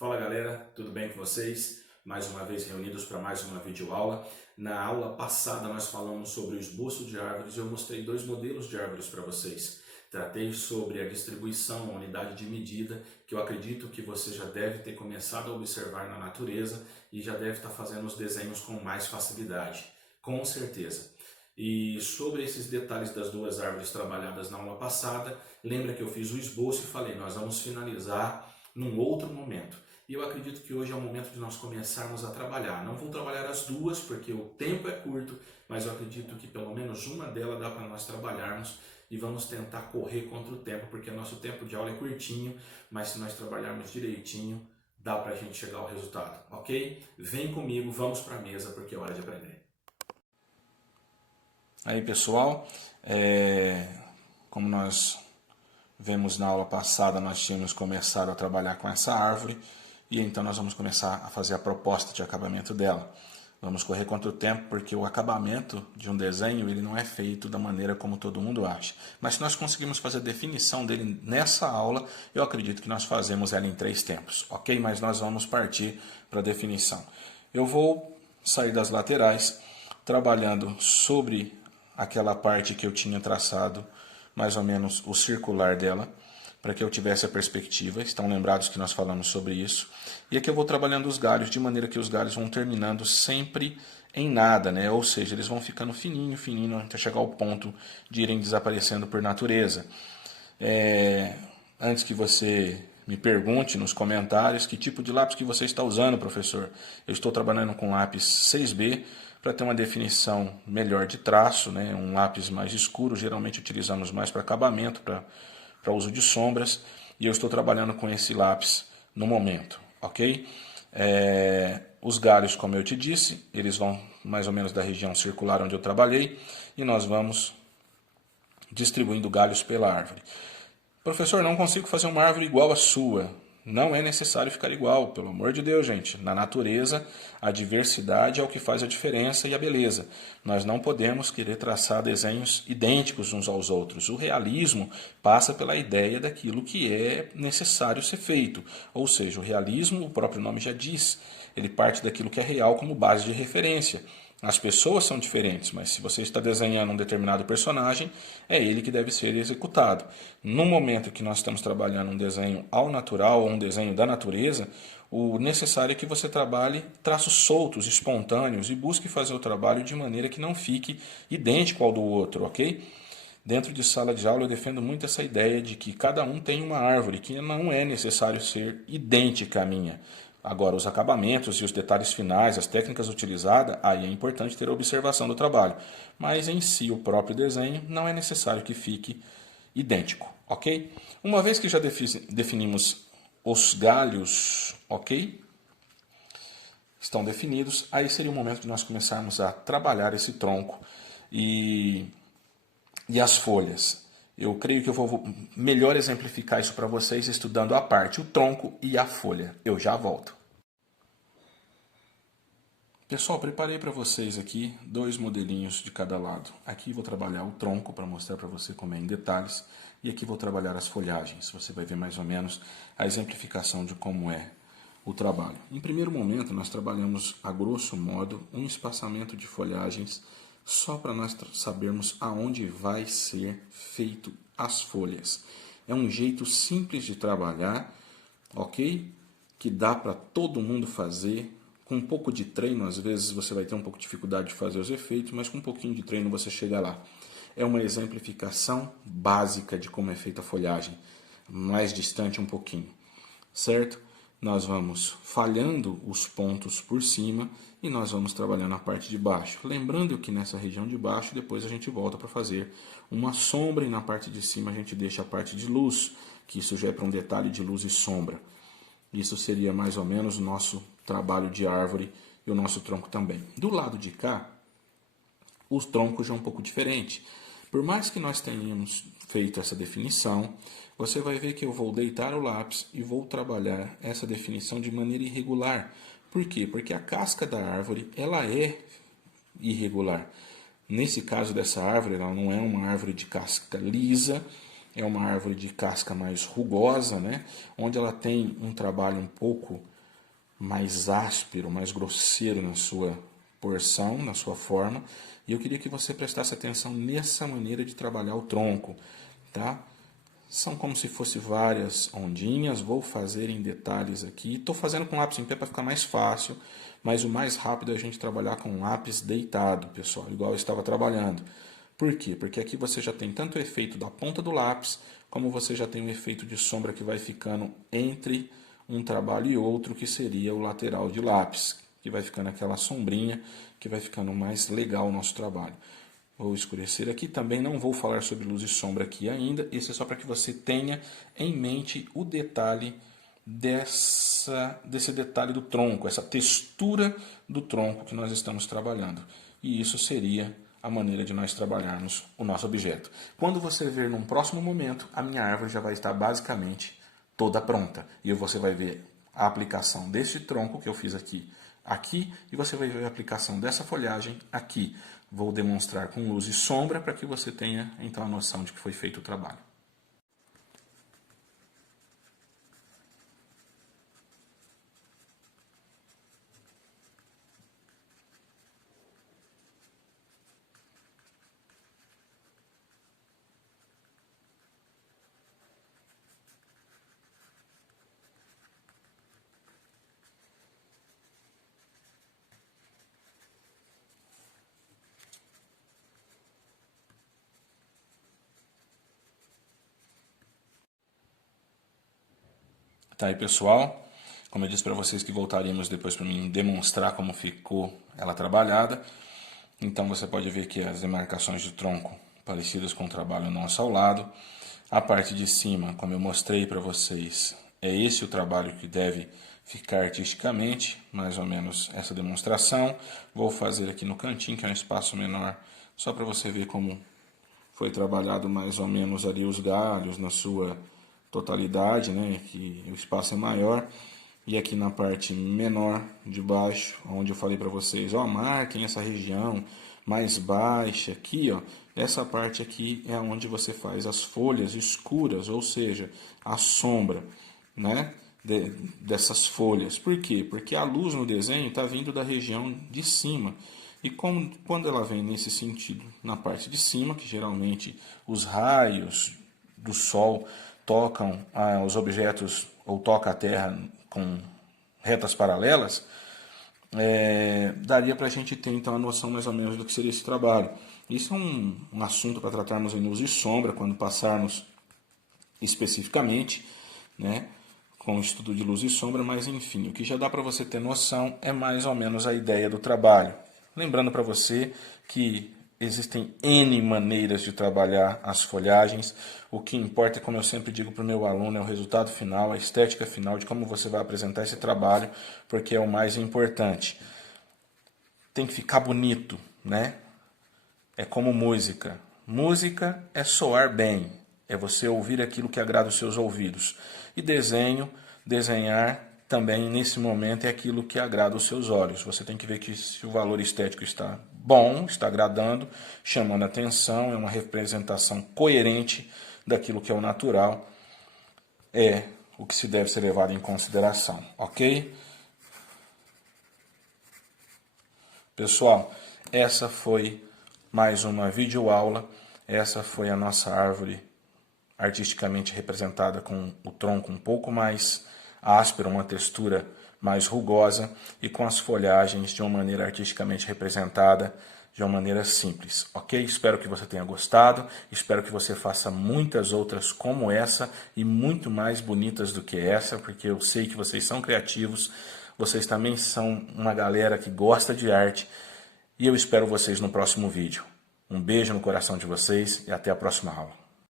Fala galera, tudo bem com vocês? Mais uma vez reunidos para mais uma videoaula. Na aula passada nós falamos sobre o esboço de árvores e eu mostrei dois modelos de árvores para vocês. Tratei sobre a distribuição, a unidade de medida, que eu acredito que você já deve ter começado a observar na natureza e já deve estar fazendo os desenhos com mais facilidade, com certeza. E sobre esses detalhes das duas árvores trabalhadas na aula passada, lembra que eu fiz o esboço e falei, nós vamos finalizar num outro momento. E eu acredito que hoje é o momento de nós começarmos a trabalhar. Não vou trabalhar as duas porque o tempo é curto, mas eu acredito que pelo menos uma delas dá para nós trabalharmos e vamos tentar correr contra o tempo, porque nosso tempo de aula é curtinho, mas se nós trabalharmos direitinho, dá para a gente chegar ao resultado, ok? Vem comigo, vamos para a mesa porque é hora de aprender. Aí pessoal, como nós vemos na aula passada, nós tínhamos começado a trabalhar com essa árvore e então nós vamos começar a fazer a proposta de acabamento dela. Vamos correr contra o tempo porque o acabamento de um desenho ele não é feito da maneira como todo mundo acha. Mas se nós conseguimos fazer a definição dele nessa aula, eu acredito que nós fazemos ela em 3 tempos, ok? Mas nós vamos partir para a definição. Eu vou sair das laterais trabalhando sobre aquela parte que eu tinha traçado, mais ou menos o circular dela, para que eu tivesse a perspectiva. Estão lembrados que nós falamos sobre isso. E aqui eu vou trabalhando os galhos, de maneira que os galhos vão terminando sempre em nada, né? Ou seja, eles vão ficando fininho, fininho, até chegar ao ponto de irem desaparecendo por natureza. Antes que você me pergunte nos comentários que tipo de lápis que você está usando, professor. Eu estou trabalhando com lápis 6B, para ter uma definição melhor de traço, né? Um lápis mais escuro, geralmente utilizamos mais para acabamento, para uso de sombras, e eu estou trabalhando com esse lápis no momento, ok? Os galhos, como eu te disse, eles vão mais ou menos da região circular onde eu trabalhei, e nós vamos distribuindo galhos pela árvore. Professor, não consigo fazer uma árvore igual à sua. Não é necessário ficar igual, pelo amor de Deus, gente. Na natureza, a diversidade é o que faz a diferença e a beleza. Nós não podemos querer traçar desenhos idênticos uns aos outros. O realismo passa pela ideia daquilo que é necessário ser feito. Ou seja, o realismo, o próprio nome já diz, ele parte daquilo que é real como base de referência. As pessoas são diferentes, mas se você está desenhando um determinado personagem, é ele que deve ser executado. No momento que nós estamos trabalhando um desenho ao natural, ou um desenho da natureza, o necessário é que você trabalhe traços soltos, espontâneos, e busque fazer o trabalho de maneira que não fique idêntico ao do outro, ok? Dentro de sala de aula eu defendo muito essa ideia de que cada um tem uma árvore, que não é necessário ser idêntica à minha. Agora, os acabamentos e os detalhes finais, as técnicas utilizadas, aí é importante ter a observação do trabalho. Mas em si, o próprio desenho, não é necessário que fique idêntico, ok? Uma vez que já definimos os galhos, ok? Estão definidos, aí seria o momento de nós começarmos a trabalhar esse tronco e as folhas. Eu creio que eu vou melhor exemplificar isso para vocês estudando a parte, o tronco e a folha. Eu já volto. Pessoal, preparei para vocês aqui 2 modelinhos de cada lado. Aqui vou trabalhar o tronco para mostrar para você como é em detalhes. E aqui vou trabalhar as folhagens. Você vai ver mais ou menos a exemplificação de como é o trabalho. Em primeiro momento, nós trabalhamos a grosso modo um espaçamento de folhagens só para nós sabermos aonde vai ser feito as folhas. É um jeito simples de trabalhar, ok? Que dá para todo mundo fazer. Com um pouco de treino, às vezes você vai ter um pouco de dificuldade de fazer os efeitos, mas com um pouquinho de treino você chega lá. É uma exemplificação básica de como é feita a folhagem, mais distante um pouquinho, certo? Nós vamos falhando os pontos por cima e nós vamos trabalhando a parte de baixo. Lembrando que nessa região de baixo, depois a gente volta para fazer uma sombra e na parte de cima a gente deixa a parte de luz, que isso já é para um detalhe de luz e sombra. Isso seria mais ou menos o nosso trabalho de árvore e o nosso tronco também. Do lado de cá, o tronco já é um pouco diferente. Por mais que nós tenhamos feito essa definição, você vai ver que eu vou deitar o lápis e vou trabalhar essa definição de maneira irregular. Por quê? Porque a casca da árvore ela é irregular. Nesse caso dessa árvore, ela não é uma árvore de casca lisa, é uma árvore de casca mais rugosa, né? Onde ela tem um trabalho um pouco mais áspero, mais grosseiro na sua porção, na sua forma. E eu queria que você prestasse atenção nessa maneira de trabalhar o tronco, tá? São como se fossem várias ondinhas, vou fazer em detalhes aqui. Estou fazendo com lápis em pé para ficar mais fácil, mas o mais rápido é a gente trabalhar com lápis deitado, pessoal, igual eu estava trabalhando. Por quê? Porque aqui você já tem tanto o efeito da ponta do lápis, como você já tem o efeito de sombra que vai ficando entre um trabalho e outro, que seria o lateral de lápis, que vai ficando aquela sombrinha, que vai ficando mais legal o nosso trabalho. Vou escurecer aqui, também não vou falar sobre luz e sombra aqui ainda, isso é só para que você tenha em mente o detalhe desse detalhe do tronco, essa textura do tronco que nós estamos trabalhando. E isso seria a maneira de nós trabalharmos o nosso objeto. Quando você ver num próximo momento, a minha árvore já vai estar basicamente toda pronta. E você vai ver a aplicação desse tronco que eu fiz aqui, e você vai ver a aplicação dessa folhagem aqui. Vou demonstrar com luz e sombra para que você tenha então a noção de que foi feito o trabalho. Tá aí, pessoal, como eu disse para vocês que voltaríamos depois para mim demonstrar como ficou ela trabalhada. Então você pode ver que as demarcações de tronco parecidas com o trabalho nosso ao lado. A parte de cima, como eu mostrei para vocês, é esse o trabalho que deve ficar artisticamente, mais ou menos essa demonstração. Vou fazer aqui no cantinho, que é um espaço menor, só para você ver como foi trabalhado mais ou menos ali os galhos na sua totalidade, né, que o espaço é maior. E aqui na parte menor de baixo, onde eu falei para vocês, ó, marquem essa região mais baixa aqui, ó, essa parte aqui é onde você faz as folhas escuras, ou seja, a sombra, né, dessas folhas. Por quê? Porque a luz no desenho está vindo da região de cima. E quando ela vem nesse sentido, na parte de cima, que geralmente os raios do sol tocam os objetos ou toca a terra com retas paralelas, daria para a gente ter então a noção mais ou menos do que seria esse trabalho. Isso é um assunto para tratarmos em luz e sombra, quando passarmos especificamente, né, com o estudo de luz e sombra, mas enfim, o que já dá para você ter noção é mais ou menos a ideia do trabalho. Lembrando para você que existem N maneiras de trabalhar as folhagens. O que importa, como eu sempre digo para o meu aluno, é o resultado final, a estética final de como você vai apresentar esse trabalho, porque é o mais importante. Tem que ficar bonito, né? É como música. Música é soar bem, é você ouvir aquilo que agrada os seus ouvidos. E desenhar também nesse momento é aquilo que agrada os seus olhos. Você tem que ver que se o valor estético está bom, está agradando, chamando a atenção, é uma representação coerente daquilo que é o natural, é o que se deve ser levado em consideração, ok? Pessoal, essa foi mais uma videoaula, essa foi a nossa árvore artisticamente representada com o tronco um pouco mais áspero, uma textura mais rugosa e com as folhagens de uma maneira artisticamente representada, de uma maneira simples, ok? Espero que você tenha gostado, espero que você faça muitas outras como essa e muito mais bonitas do que essa, porque eu sei que vocês são criativos, vocês também são uma galera que gosta de arte e eu espero vocês no próximo vídeo. Um beijo no coração de vocês e até a próxima aula.